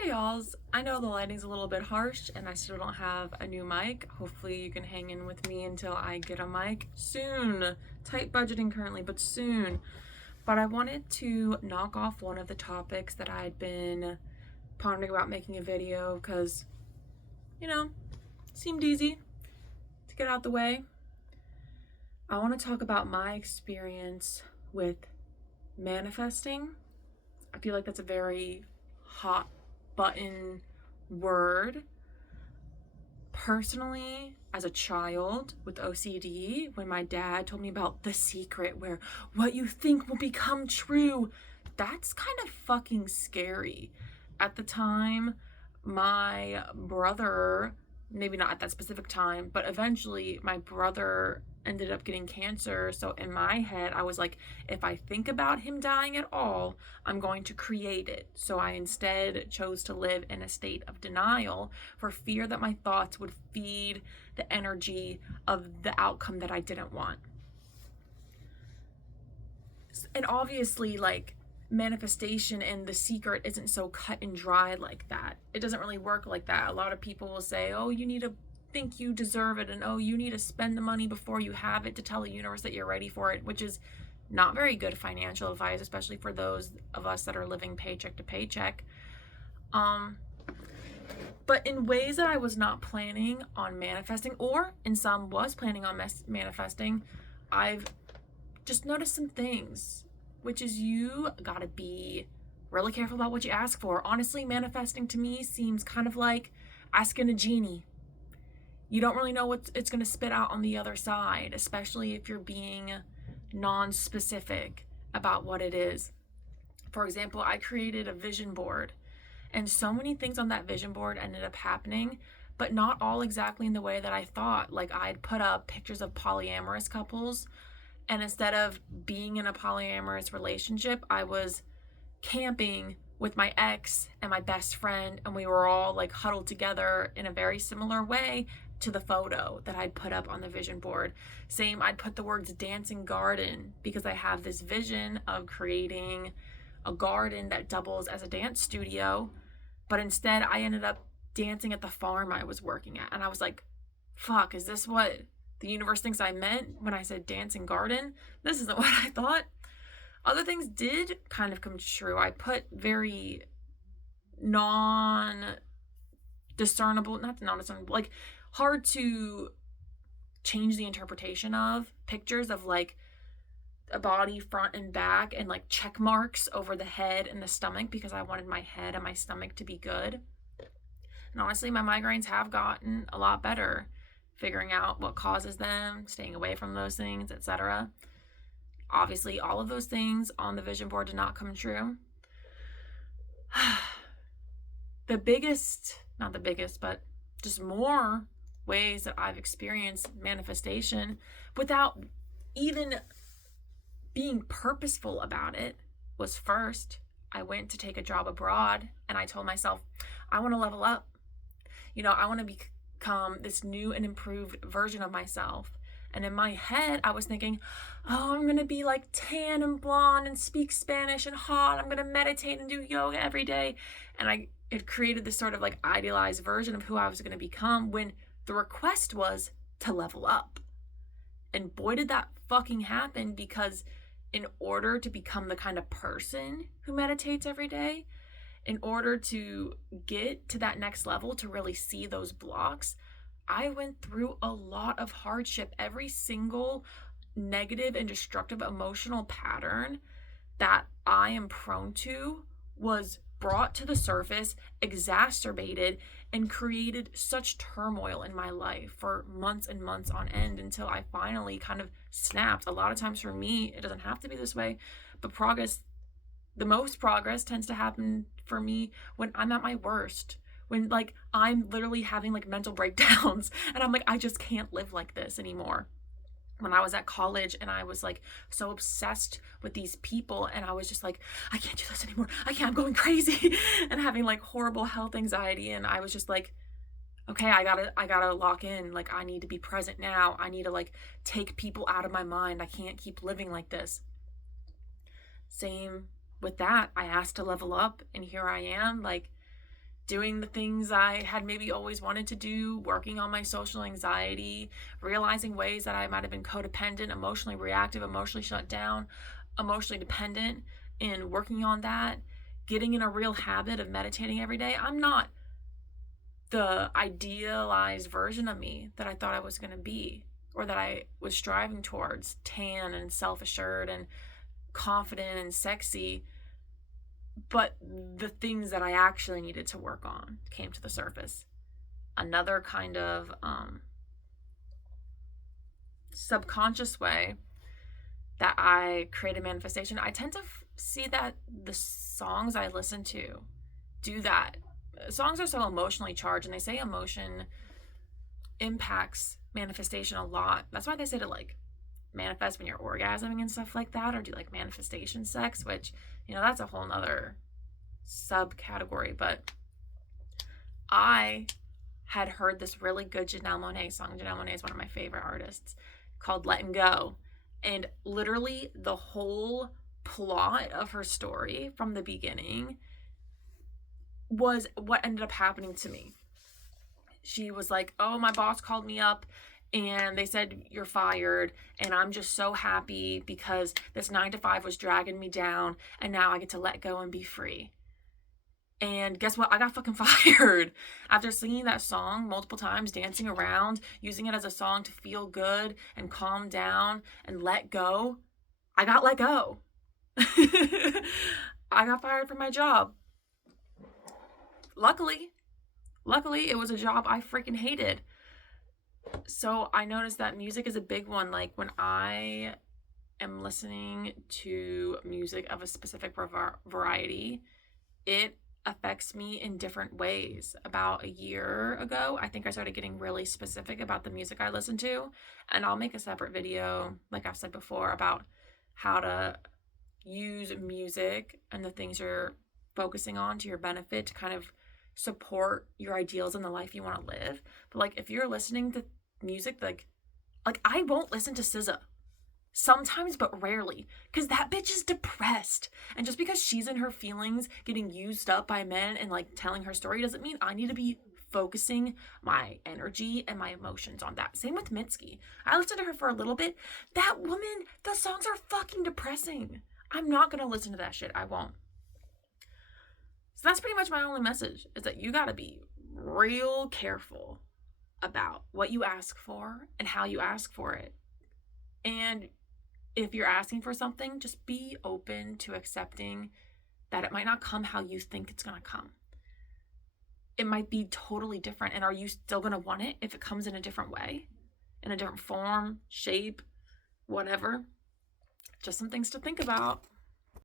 Hey y'alls, I know the lighting's a little bit harsh and I still don't have a new mic. Hopefully you can hang in with me until I get a mic soon. Tight budgeting currently, but soon. But I wanted to knock off one of the topics that I'd been pondering about making a video because, seemed easy to get out the way. I want to talk about my experience with manifesting. I feel like that's a very hot button word. Personally, as a child with OCD, when my dad told me about The Secret, where what you think will become true, that's kind of fucking scary. At the time, my brother, maybe not at that specific time, but eventually my brother ended up getting cancer. So in my head, I was like, if I think about him dying at all, I'm going to create it. So I instead chose to live in a state of denial for fear that my thoughts would feed the energy of the outcome that I didn't want. And obviously, like, manifestation and The Secret isn't so cut and dry like that. It doesn't really work like that. A lot of people will say, oh, you need to think you deserve it, and oh, you need to spend the money before you have it to tell the universe that you're ready for it, which is not very good financial advice, especially for those of us that are living paycheck to paycheck. But in ways that I was not planning on manifesting, or in some was planning on manifesting, I've just noticed some things, which is you gotta be really careful about what you ask for. Honestly, manifesting to me seems kind of like asking a genie. You don't really know what it's going to spit out on the other side, especially if you're being non-specific about what it is. For example, I created a vision board, and so many things on that vision board ended up happening, but not all exactly in the way that I thought. Like, I'd put up pictures of polyamorous couples, and instead of being in a polyamorous relationship, I was camping with my ex and my best friend, and we were all like huddled together in a very similar way to the photo that I'd put up on the vision board. Same, I'd put the words dancing garden because I have this vision of creating a garden that doubles as a dance studio, but instead I ended up dancing at the farm I was working at, and I was like, fuck, is this what the universe thinks I meant when I said dancing garden? This isn't what I thought. Other things did kind of come true. I put very non-discernible, not non-discernible, like hard to change the interpretation of pictures of like a body front and back and like check marks over the head and the stomach because I wanted my head and my stomach to be good. And honestly, my migraines have gotten a lot better, figuring out what causes them, staying away from those things, etc. Obviously, all of those things on the vision board did not come true. Not the biggest, but just more ways that I've experienced manifestation without even being purposeful about it was first, I went to take a job abroad and I told myself, I want to level up. I want to become this new and improved version of myself. And in my head, I was thinking, oh, I'm going to be like tan and blonde and speak Spanish and hot. I'm going to meditate and do yoga every day. And it created this sort of like idealized version of who I was going to become when the request was to level up. And boy, did that fucking happen, because in order to become the kind of person who meditates every day, in order to get to that next level, to really see those blocks, I went through a lot of hardship. Every single negative and destructive emotional pattern that I am prone to was brought to the surface, exacerbated, and created such turmoil in my life for months and months on end until I finally kind of snapped. A lot of times for me, it doesn't have to be this way, but the most progress tends to happen for me when I'm at my worst, when like I'm literally having like mental breakdowns and I'm like, I just can't live like this anymore. When I was at college and I was like so obsessed with these people and I was just like, I can't do this anymore. I'm going crazy and having like horrible health anxiety. And I was just like, okay, I gotta lock in. Like, I need to be present now. I need to like take people out of my mind. I can't keep living like this. Same with that. I asked to level up and here I am. Like, doing the things I had maybe always wanted to do, working on my social anxiety, realizing ways that I might have been codependent, emotionally reactive, emotionally shut down, emotionally dependent, and working on that, getting in a real habit of meditating every day. I'm not the idealized version of me that I thought I was going to be, or that I was striving towards, tan and self-assured and confident and sexy. But the things that I actually needed to work on came to the surface. Another kind of subconscious way that I create a manifestation, I tend to see that the songs I listen to do that. Songs are so emotionally charged, and they say emotion impacts manifestation a lot. That's why they say to like manifest when you're orgasming and stuff like that, or do like manifestation sex, which, you know, that's a whole nother subcategory. But I had heard this really good Janelle Monáe song. Janelle Monáe is one of my favorite artists, called Letting Go. And literally the whole plot of her story from the beginning was what ended up happening to me. She was like, oh, my boss called me up and they said you're fired, and I'm just so happy because this 9 to 5 was dragging me down, and now I get to let go and be free. And guess what? I got fucking fired. After singing that song multiple times, dancing around, using it as a song to feel good and calm down and let go, I got let go. I got fired from my job. Luckily, it was a job I freaking hated. So I noticed that music is a big one. Like when I am listening to music of a specific variety, it affects me in different ways. About a year ago, I think I started getting really specific about the music I listen to, and I'll make a separate video, like I've said before, about how to use music and the things you're focusing on to your benefit to kind of support your ideals and the life you want to live. But like if you're listening to music, like I won't listen to SZA. Sometimes, but rarely, because that bitch is depressed. And just because she's in her feelings getting used up by men and like telling her story doesn't mean I need to be focusing my energy and my emotions on that. Same with Mitski. I listened to her for a little bit. That woman, the songs are fucking depressing. I'm not gonna listen to that shit. I won't. So that's pretty much my only message, is that you gotta be real careful about what you ask for and how you ask for it. And if you're asking for something, just be open to accepting that it might not come how you think it's gonna come. It might be totally different. And are you still gonna want it if it comes in a different way, in a different form, shape, whatever? Just some things to think about.